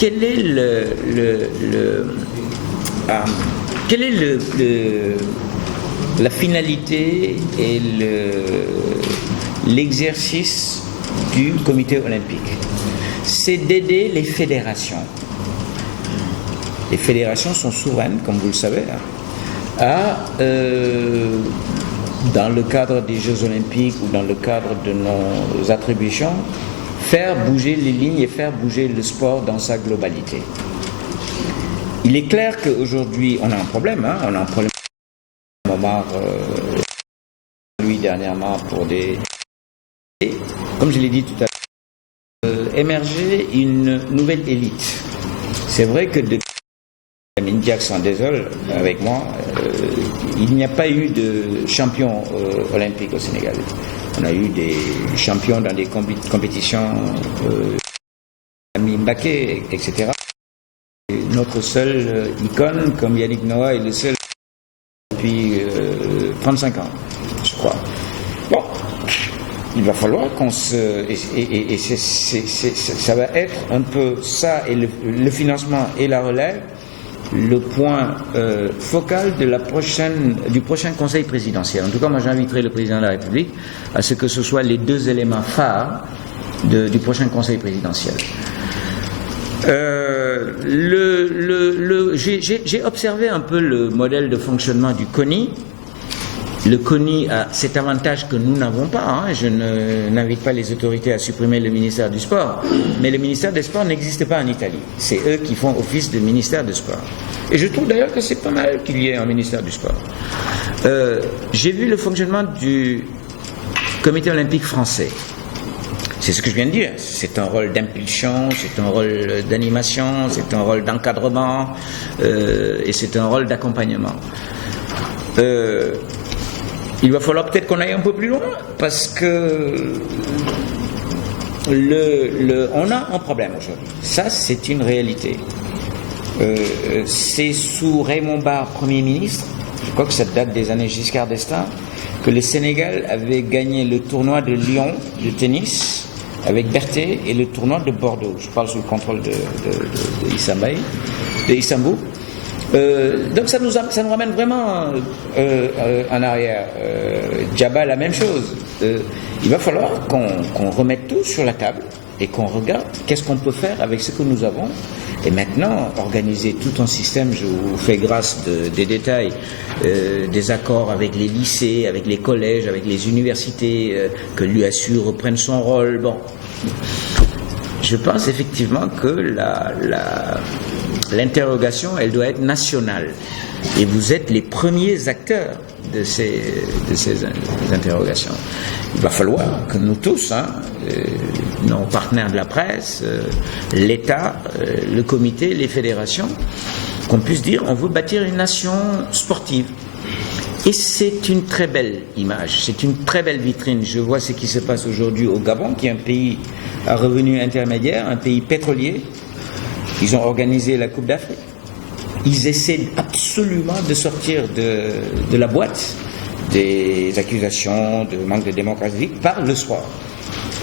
quel est quelle est la finalité et l'exercice du comité olympique? C'est d'aider les fédérations. Les fédérations sont souveraines, comme vous le savez, à, dans le cadre des Jeux olympiques ou dans le cadre de nos attributions, faire bouger les lignes et faire bouger le sport dans sa globalité. Il est clair qu'aujourd'hui, on a un problème. On a un problème. Omar, lui, dernièrement, pour des... Comme je l'ai dit tout à l'heure, émerger une nouvelle élite. C'est vrai que depuis Lamine Diack s'en désole avec moi, il n'y a pas eu de champion olympique au Sénégal. On a eu des champions dans des compétitions, Ami Mbaké, etc. Notre seule icône, comme Yannick Noah, est le seul depuis 35 ans, je crois. Bon, il va falloir qu'on se... Et ça va être un peu ça, et le financement et la relève, le point focal de du prochain conseil présidentiel. En tout cas, moi j'inviterai le président de la République à ce que ce soit les deux éléments phares du prochain conseil présidentiel. J'ai observé un peu le modèle de fonctionnement du CONI. Le CONI a cet avantage que nous n'avons pas. Je n'invite pas les autorités à supprimer le ministère du Sport, mais le ministère des Sports n'existe pas en Italie. C'est eux qui font office de ministère du Sport. Et je trouve d'ailleurs que c'est pas mal qu'il y ait un ministère du Sport. J'ai vu le fonctionnement du Comité olympique français. C'est ce que je viens de dire. C'est un rôle d'impulsion, c'est un rôle d'animation, c'est un rôle d'encadrement et c'est un rôle d'accompagnement. Il va falloir peut-être qu'on aille un peu plus loin parce que on a un problème aujourd'hui. Ça, c'est une réalité. C'est sous Raymond Barre, Premier ministre, je crois que ça date des années Giscard d'Estaing, que le Sénégal avait gagné le tournoi de Lyon de tennis avec Berthet et le tournoi de Bordeaux. Je parle sous le contrôle de Issambou. Donc ça nous ramène vraiment en arrière. Djaba, la même chose. Il va falloir qu'on remette tout sur la table et qu'on regarde qu'est-ce qu'on peut faire avec ce que nous avons. Et maintenant, organiser tout un système, je vous fais grâce des détails, des accords avec les lycées, avec les collèges, avec les universités, que l'USU reprenne son rôle. Bon, je pense effectivement que l'interrogation, elle doit être nationale. Et vous êtes les premiers acteurs de ces interrogations. Il va falloir que nous tous, nos partenaires de la presse, l'État, le comité, les fédérations, qu'on puisse dire on veut bâtir une nation sportive. Et c'est une très belle image, c'est une très belle vitrine. Je vois ce qui se passe aujourd'hui au Gabon, qui est un pays à revenu intermédiaire, un pays pétrolier. Ils ont organisé la Coupe d'Afrique. Ils essaient absolument de sortir de la boîte des accusations de manque de démocratie par le sport.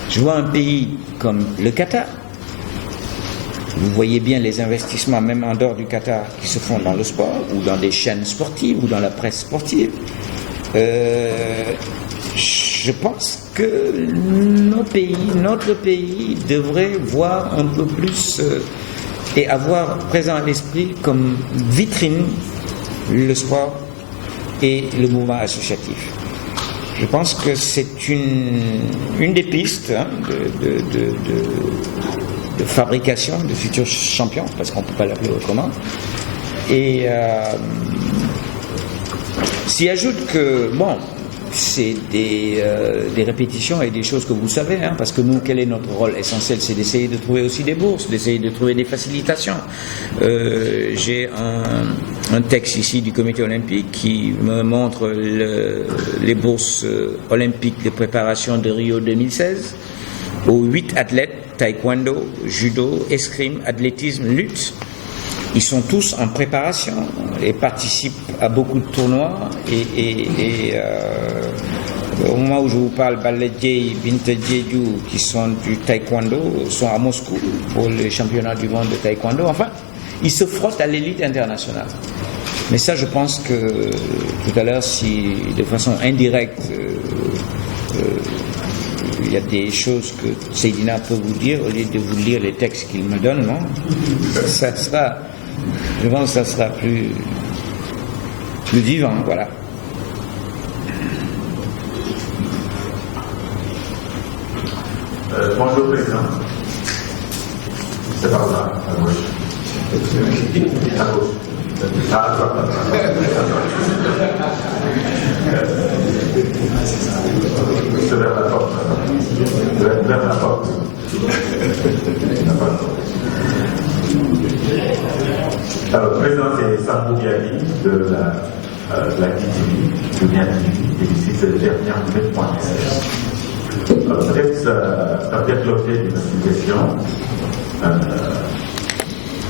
Je vois un pays comme le Qatar. Vous voyez bien les investissements, même en dehors du Qatar, qui se font dans le sport, ou dans des chaînes sportives, ou dans la presse sportive. Je pense que notre pays devrait voir un peu plus et avoir présent à l'esprit comme vitrine le sport et le mouvement associatif. Je pense que c'est une des pistes de fabrication de futurs champions, parce qu'on ne peut pas l'appeler autrement. Et s'y ajoute que, bon, c'est des répétitions et des choses que vous savez, parce que nous, quel est notre rôle essentiel? C'est d'essayer de trouver aussi des bourses, d'essayer de trouver des facilitations. J'ai un texte ici du comité olympique qui me montre les bourses olympiques de préparation de Rio 2016 aux 8 athlètes, taekwondo, judo, escrime, athlétisme, lutte. Ils sont tous en préparation et participent à beaucoup de tournois et Au moment où je vous parle, Baledje, Binte Djedjou, qui sont du taekwondo, sont à Moscou pour les championnats du monde de taekwondo. Enfin, ils se frottent à l'élite internationale. Mais ça, je pense que tout à l'heure, si de façon indirecte, il y a des choses que Seydina peut vous dire, au lieu de vous lire les textes qu'il me donne, non? Ça sera, je pense que ça sera plus vivant, voilà. Bonjour Président. C'est par là, à gauche. À gauche. À droite. C'est vers la porte. Vers la porte. Alors, Président, c'est Sambou Diaby de la TTV, de bien TV, et ici c'est le dernier peut-être ça peut être l'objet d'une question.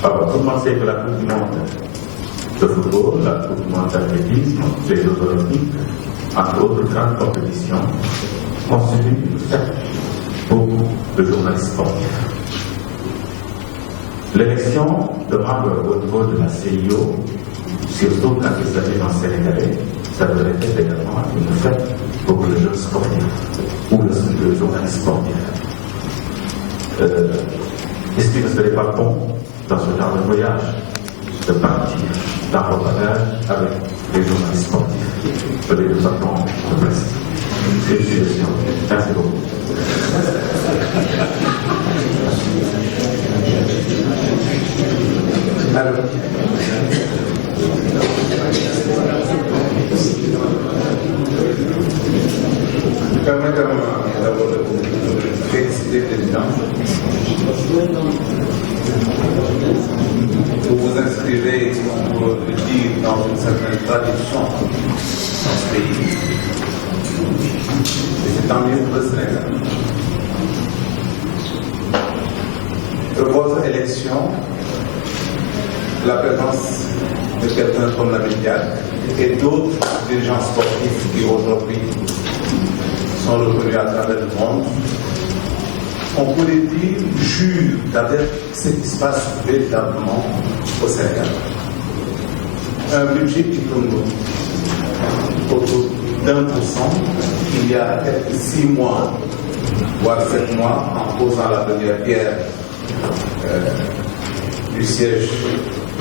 Tout le monde sait que la Coupe du Monde de football, la Coupe du Monde d'athlétisme, les Jeux olympiques, entre autres grandes compétitions, constituent beaucoup de journalistes sportifs. L'élection de membres au niveau de la CIO, surtout quand il s'agit d'un Sénégalais, ça devrait être également une fête pour le jeu sportif ou le journaliste sportif. Est-ce qu'il ne serait pas bon, dans ce genre de voyage, de partir dans le voyage avec les journalistes sportifs? Peut-être que nous attendons le président. Félicitations. Merci beaucoup. Alors, permettez-moi d'abord de vous féliciter, Président. Vous vous inscrivez, on peut le dire, dans une certaine tradition dans ce pays. Et c'est tant mieux pour le Sénégal. Votre élection, la présence de quelqu'un comme la Diack et d'autres dirigeants sportifs qui aujourd'hui sont reconnus à travers le monde, on pourrait dire, jure d'avec ce qui se passe véritablement au Sénégal. Un budget qui tourne autour d'1%, il y a quelques 6 mois, voire 7 mois, en posant la première pierre du siège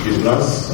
du BNOS,